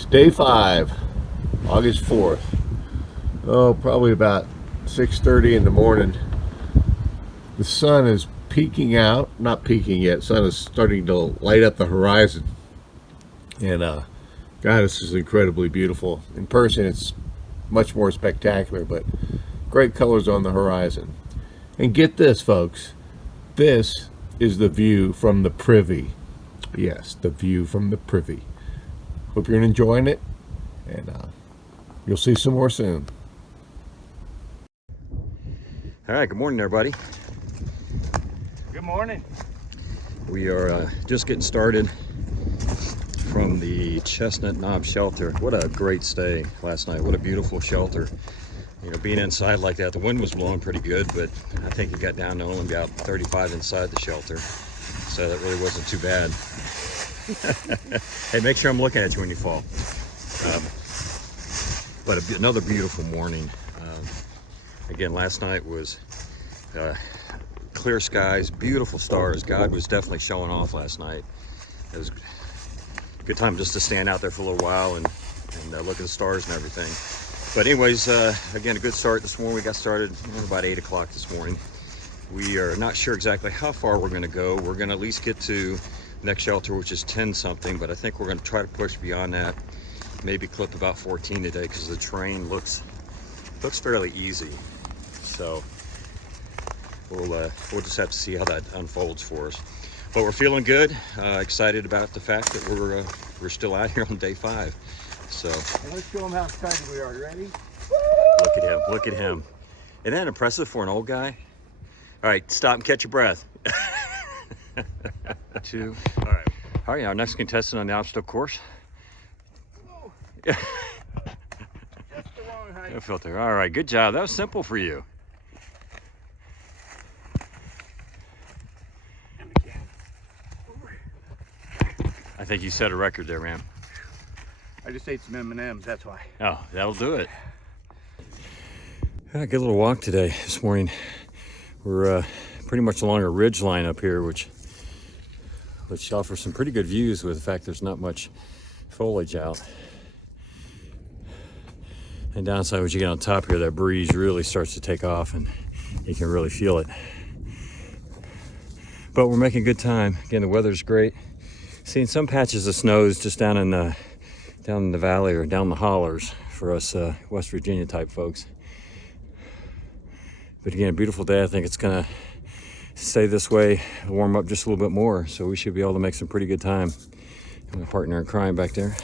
It's day 5, August 4th. Oh, probably about 6:30 in the morning. The sun is peeking out, not peeking yet. Sun is starting to light up the horizon. And God, this is incredibly beautiful. In person, it's much more spectacular, but great colors on the horizon. And get this, folks. This is the view from the Privy. Yes, the view from the Privy. Hope you're enjoying it, and you'll see some more soon. All right, good morning, everybody. Good morning. We are just getting started from the Chestnut Knob shelter. What a great stay last night. What a beautiful shelter. You know, being inside like that, the wind was blowing pretty good, but I think it got down to only about 35 inside the shelter. So that really wasn't too bad. Hey, make sure I'm looking at you when you fall. But another beautiful morning. Again, last night was clear skies, beautiful stars. God was definitely showing off last night. It was a good time just to stand out there for a little while and look at the stars and everything. But anyways, again, a good start this morning. We got started about 8 o'clock this morning. We are not sure exactly how far we're going to go. We're going to at least get to next shelter, which is 10 something, but I think we're going to try to push beyond that. Maybe clip about 14 today because the terrain looks fairly easy. So we'll just have to see how that unfolds for us. But we're feeling good, excited about the fact that we're still out here on day 5. So Let's show them how excited we are. Ready? look at him, look at him. Isn't that impressive for an old guy? All right, stop and catch your breath. 2. All right, our next contestant on the obstacle course. Just the wrong height. No filter. All right, good job. That was simple for you. I think you set a record there, man. I just ate some M&Ms, that's why. Oh, that'll do it. Yeah, good little walk today, this morning. We're pretty much along a ridge line up here, which offers some pretty good views with the fact there's not much foliage out. And downside, once you get on top here, that breeze really starts to take off and you can really feel it. But we're making good time. Again, the weather's great. Seeing some patches of snows just down in the valley or down the hollers for us West Virginia type folks. But again, a beautiful day. I think it's gonna stay this way, warm up just a little bit more, so we should be able to make some pretty good time. My partner in crime back there.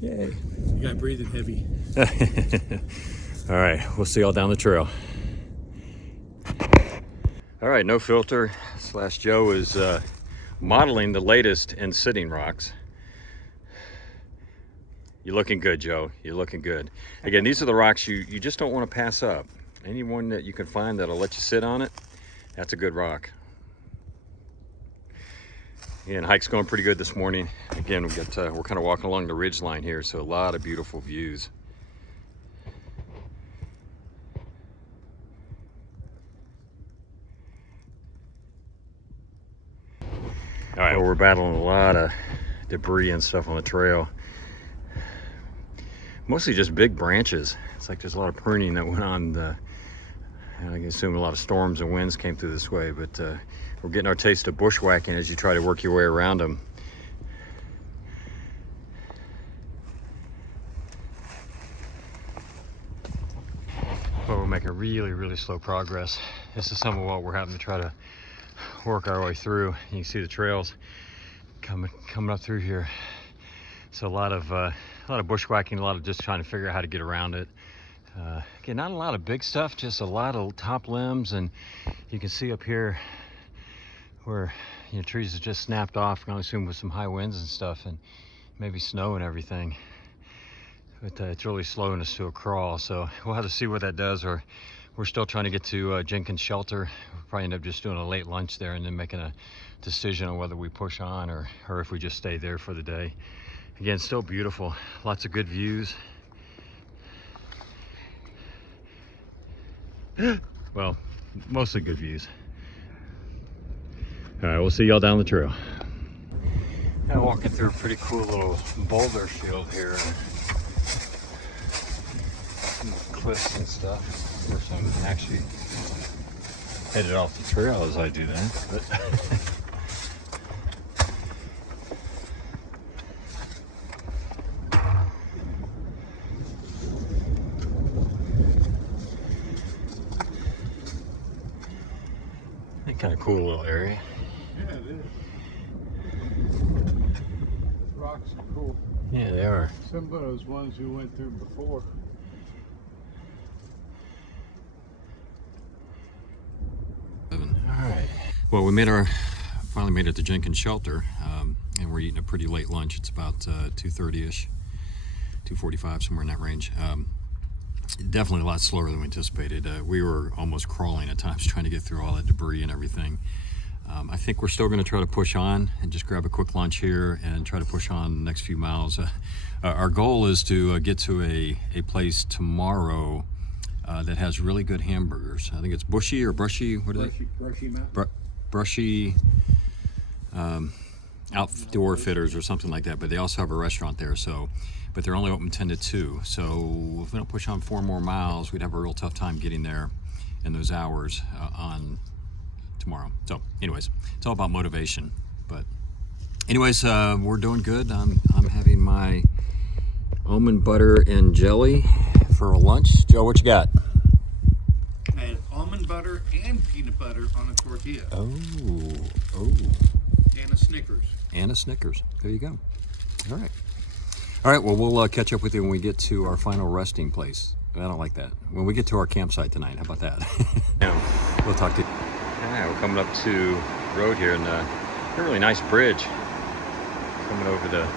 Yay. You got breathing heavy. All right, we'll see y'all down the trail. All right, No Filter / Joe is modeling the latest in sitting rocks. You're looking good, Joe. You're looking good. Again, these are the rocks you just don't want to pass up. Anyone that you can find that'll let you sit on it, that's a good rock. Again, hike's going pretty good this morning. Again, we're kind of walking along the ridge line here, so a lot of beautiful views. All right, well, we're battling a lot of debris and stuff on the trail. Mostly just big branches. It's like there's a lot of pruning that went on. I can assume a lot of storms and winds came through this way, but we're getting our taste of bushwhacking as you try to work your way around them. But we're making really slow progress. This is some of what we're having to try to work our way through. You can see the trails coming up through here. So a lot of bushwhacking, a lot of just trying to figure out how to get around it. Again, not a lot of big stuff, just a lot of top limbs, and you can see up here where trees have just snapped off. I can only assume with some high winds and stuff, and maybe snow and everything. But it's really slowing us to a crawl, so we'll have to see what that does. Or we're still trying to get to Jenkins Shelter. We'll probably end up just doing a late lunch there and then making a decision on whether we push on or if we just stay there for the day. Again, still beautiful, lots of good views. Well, mostly good views. All right, we'll see y'all down the trail. I'm walking through a pretty cool little boulder field here. Some cliffs and stuff. Of course, I'm actually headed off the trail as I do that. But kind of cool little area. Yeah, it is. The rocks are cool. Yeah, they are. Some of those ones we went through before. Alright. Well, finally made it to Jenkins Shelter, and we're eating a pretty late lunch. It's about 2:30ish, 2:45, somewhere in that range. Definitely a lot slower than we anticipated. We were almost crawling at times trying to get through all that debris and everything. I think we're still going to try to push on and just grab a quick lunch here and try to push on the next few miles. Our goal is to get to a place tomorrow that has really good hamburgers. I think it's Bushy or Brushy. What are they? Brushy Mountain. Brushy Outdoor Fitters or something like that. But they also have a restaurant there. But they're only open 10 to 2. So if we don't push on 4 more miles, we'd have a real tough time getting there in those hours on tomorrow. So anyways, it's all about motivation. But anyways, we're doing good. I'm having my almond butter and jelly for a lunch. Joe, what you got? I had almond butter and peanut butter on a tortilla. Oh. And a Snickers. And a Snickers. There you go. All right. All right, well, we'll catch up with you when we get to our final resting place. I don't like that. When we get to our campsite tonight, how about that? Yeah, we'll talk to you. Yeah, we're coming up to the road here, and a really nice bridge coming over the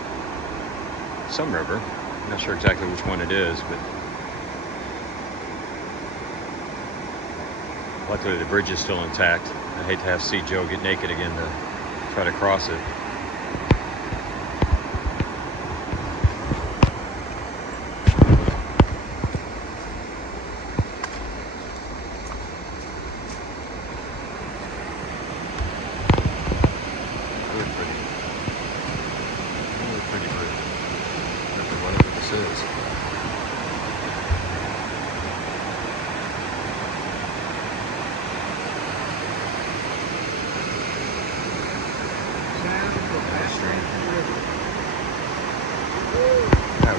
some river. I'm not sure exactly which one it is, but luckily the bridge is still intact. I'd hate to have to see Joe get naked again to try to cross it.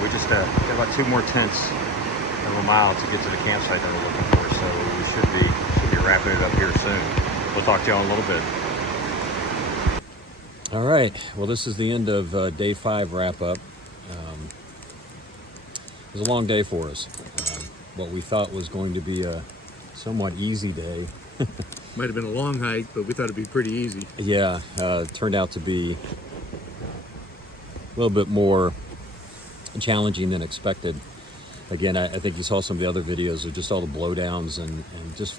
We just got about 2 more tenths of a mile to get to the campsite that we're looking for, so we should be wrapping it up here soon. We'll talk to y'all in a little bit. All right, well, this is the end of day 5 wrap up. It was a long day for us. What we thought was going to be a somewhat easy day. Might have been a long hike, but we thought it'd be pretty easy. Yeah, turned out to be a little bit more challenging than expected. Again, I think you saw some of the other videos of just all the blowdowns and just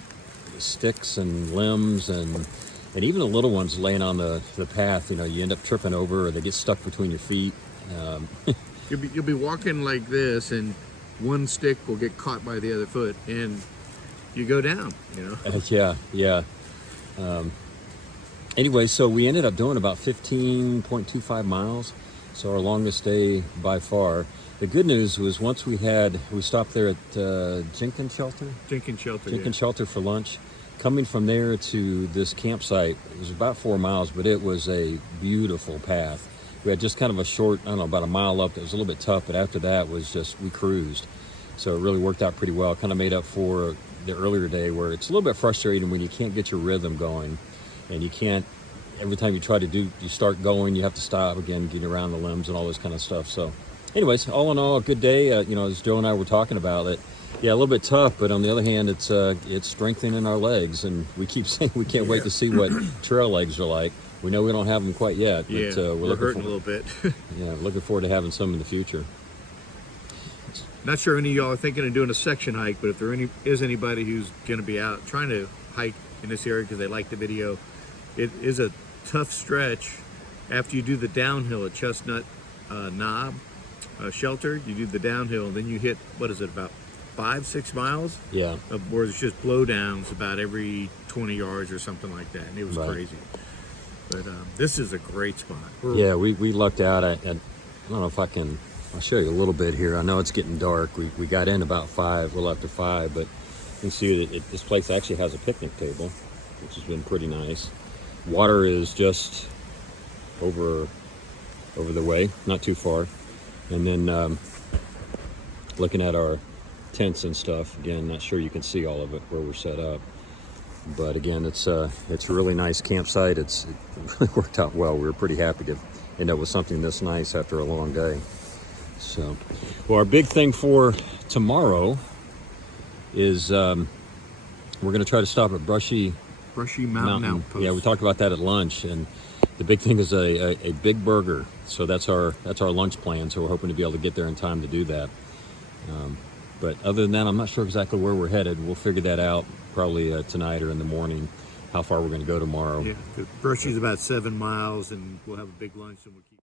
sticks and limbs and even the little ones laying on the path. You know, you end up tripping over, or they get stuck between your feet. You'll be walking like this, and one stick will get caught by the other foot, and you go down. You know. Yeah. Anyway, so we ended up doing about 15.25 miles. So our longest day by far. The good news was once we stopped there at Jenkins Shelter? Jenkins Shelter for lunch. Coming from there to this campsite, it was about 4 miles, but it was a beautiful path. We had just kind of a short, I don't know, about a mile up. It was a little bit tough, but after that was just, we cruised. So it really worked out pretty well. Kind of made up for the earlier day where it's a little bit frustrating when you can't get your rhythm going and you can't, every time you try to you start going, you have to stop again, getting around the limbs and all this kind of stuff. So anyways, all in all, a good day. As Joe and I were talking about it, yeah, a little bit tough, but on the other hand, it's strengthening our legs, and we keep saying we can't wait to see what trail legs are like. We know we don't have them quite yet, but we're hurting a little bit. Yeah, looking forward to having some in the future. Not sure any of y'all are thinking of doing a section hike, but if there is anybody who's going to be out trying to hike in this area because they like the video, it is a tough stretch. After you do the downhill at Chestnut Knob Shelter, you do the downhill, and then you hit, about 5-6 miles? Yeah. Where it's just blowdowns about every 20 yards or something like that, and it was crazy. But this is a great spot. Yeah, we lucked out. I don't know if I can. I'll show you a little bit here. I know it's getting dark. We got in about 5, a little after 5, but you can see that this place actually has a picnic table, which has been pretty nice. Water is just over the way, not too far. And then looking at our tents and stuff, again, not sure you can see all of it where we're set up. But again, it's a really nice campsite. It really worked out well. We were pretty happy to end up with something this nice after a long day. So, well, our big thing for tomorrow is we're going to try to stop at Brushy Mountain Outpost. Yeah, we talked about that at lunch, and the big thing is a big burger. So that's our lunch plan. So we're hoping to be able to get there in time to do that. But other than that, I'm not sure exactly where we're headed. We'll figure that out probably tonight or in the morning, how far we're going to go tomorrow. Yeah, Brushy's about 7 miles, and we'll have a big lunch, and we'll keep